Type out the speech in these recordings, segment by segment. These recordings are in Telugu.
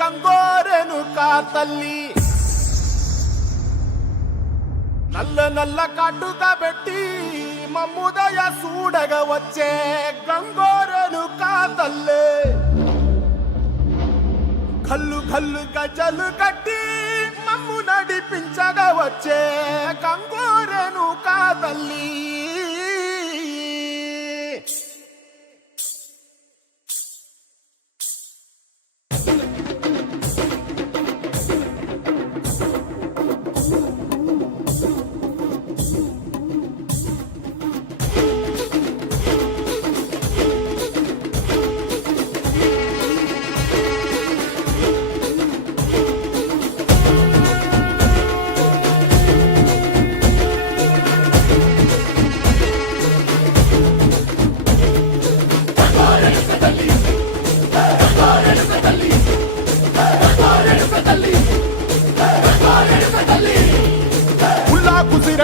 గంగోరెనుకా తల్లి నల్ల నల్ల కాటుగా పెట్టి మమ్ముదయ చూడగా వచ్చే గంగోరెనుకా తల్లి కల్లు కల్లు గజలు కట్టి మమ్ము నడిపించగా వచ్చే గంగోరెనుకా తల్లి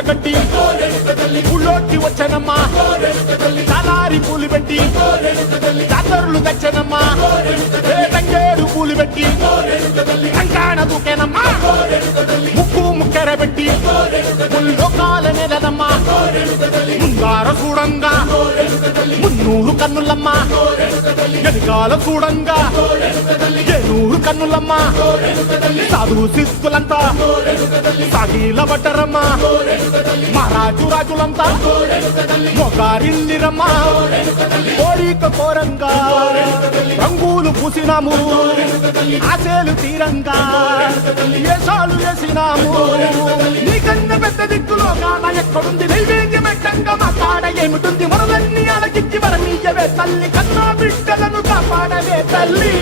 కట్టి ఊళ్ళోకి వచ్చనమ్మా చాలారి పూలు పెట్టి జాతరులు తెచ్చనమ్మా తంగేడు పూలు పెట్టి కంకాణ దూకేనమ్మా ముక్కు ముక్కెర పెట్టి లోకాల నెలనమ్మా ముందార చూడంగా మున్నూరు కన్నులమ్మా వెనకాల చూడంగా ఏనూరు కన్నులమ్మా సాధు శిస్తులంతా సాగిల పట్టరమ్మా మహారాజు రాజులంతా మొగారిల్లిరమ్మా కోరిక కోరంగా రంగులు పూసినాము ఆశలు తీరంగా వేషాలు వేసినాము నీకన్నా పెద్ద దిక్కులో కాన ఎక్కడుంది నైవేద్యం ఎట్టంగా మా కాడ ఏమిటుంది మనలన్నీ అలకించి మరమీయవే తల్లి కన్నా బిడ్డలను కాపాడవే తల్లి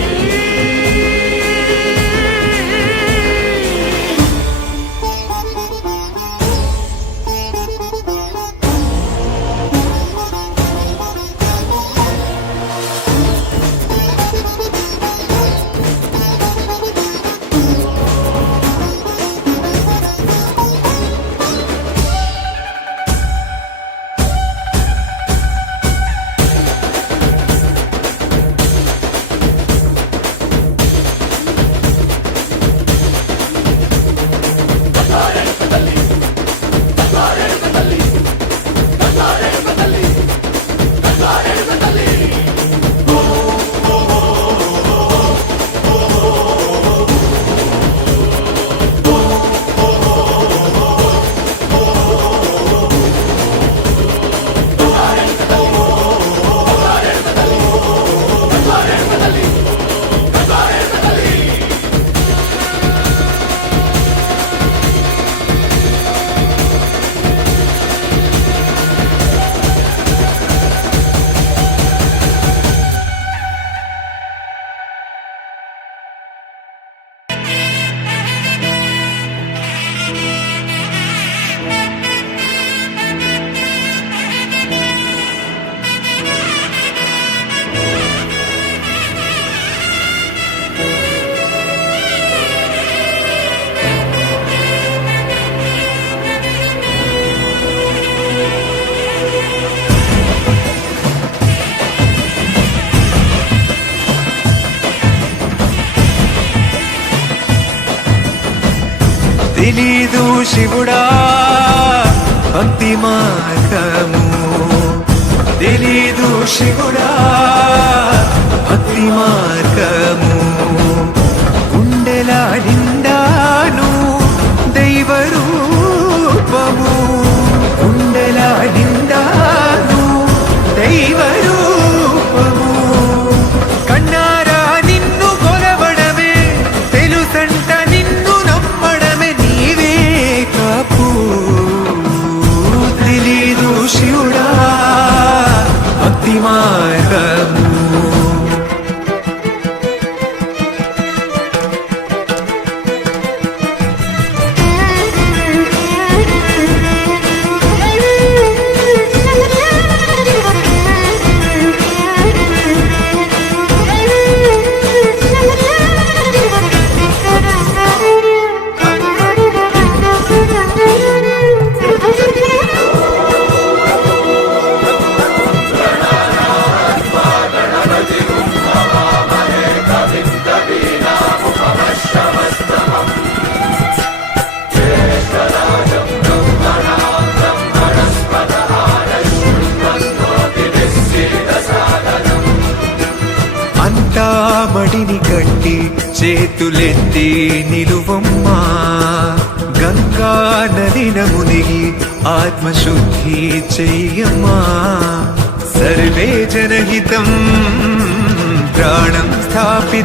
తెలీదు శివుడా భక్తి మార్గము తెలీదు శివుడా భక్తి మార్గము గుండెల నిండాను దైవ రూపము గుండెల నిండాను దైవ రూపము కన్నారా నిన్ను కొలవడమే తెలుసంట నిన్ను నమ్మడమే నీవే కాపు తెలీదు శివుడా భక్తి మార్గము గట్టి చేతులెత్తి నిలువమ్మా గంగా నదిన మునిగి ఆత్మశుద్ధి చెయ్యమ్మా సర్వే జనహితం ప్రాణం స్థాపి